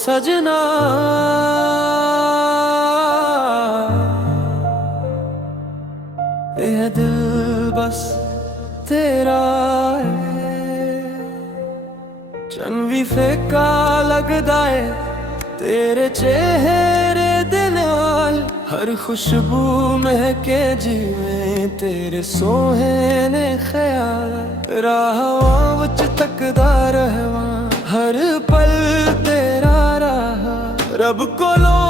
सजना ये दिल बस तेरा है। चन भी फेका लगदा है तेरे चेहरे दे नाल, हर खुशबू महके जिवें तेरे सोहने ख्याल। राहां विच तकदा रहवां हर पल तेरा राह, रब कोलों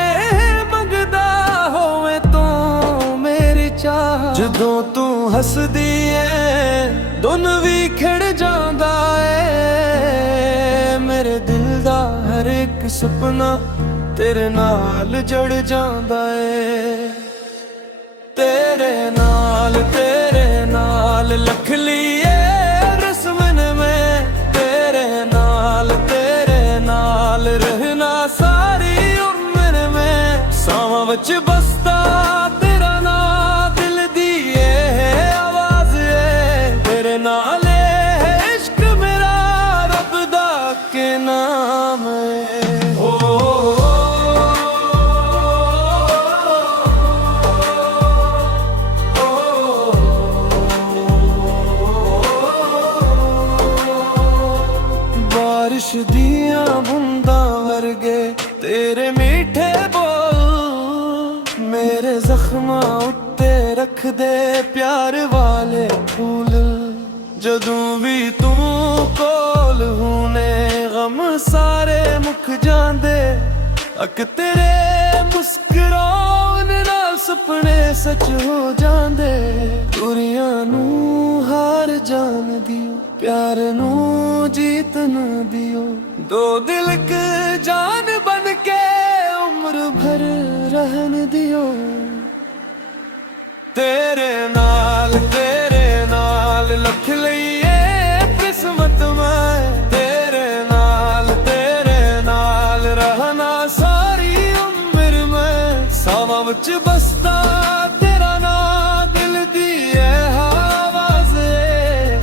एह मंगदा होवे तो मेरी चाह। जदों तू हसदी ऐ दुन भी खिड़ जांदा ऐ, मेरे दिल दा हर एक सुपना तेरे नाल जड़ जांदा ऐ। तेरे नाल लख लिए रस्मन में, तेरे नाल रहना सारी उम्र में। सावां विच बसदा तेरा ना दिल दी है आवाज है, तेरे नाल है इश्क मेरा रब दा के नाम है। बारिश दियां बूंदां वर्गे तेरे मीठे बोल, मेरे जख्मां उत्ते रख दे प्यार वाले फूल। जदों भी तू कोल हुने गम सारे मुक जांदे, अक तेरे मुस्कुराने नाल सुपने सच हो जांदे। दुनिया नू हार जान दियो, प्यार नू जीत न दियो, दो दिल के जान बन के उम्र भर रहन दियो। तेरे नाल लख लईए किस्मत में, तेरे नाल रहना सारी उम्र में। सावां विच बसदा तेरा ना दिल दी है आवाज है,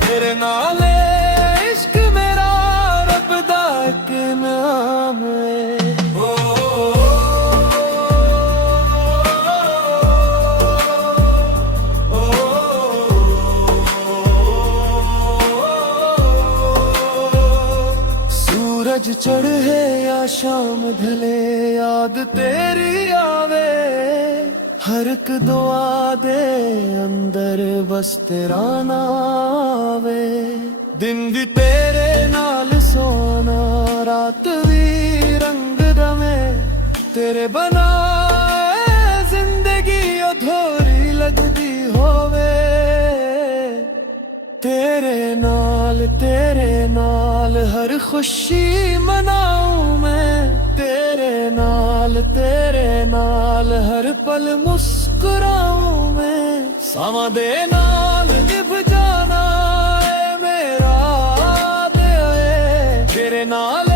तेरे नाल नाम है। सूरज चढ़े या शाम ढले याद तेरी आवे, हर एक दुआ दे अंदर बस तेरा नाम आवे। दिन भी तेरे नाल सोना रात भी रंग रमे, तेरे बना जिंदगी अधूरी लगदी होवे। तेरे नाल हर खुशी मनाऊं मैं, तेरे नाल हर पल मुस्कुराऊं मैं। सावां दे नाल निभ जाना है मेरा दे, तेरे नाल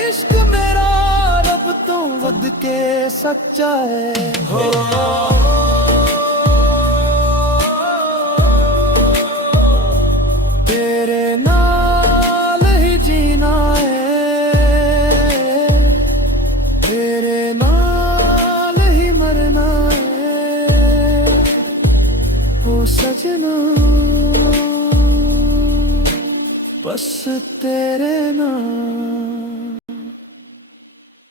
इश्क मेरा रब तो वध के सच्चा है। तेरे नाल ही जीना है, तेरे नाल ही मरना है। ओ सजना बस तेरे नाम।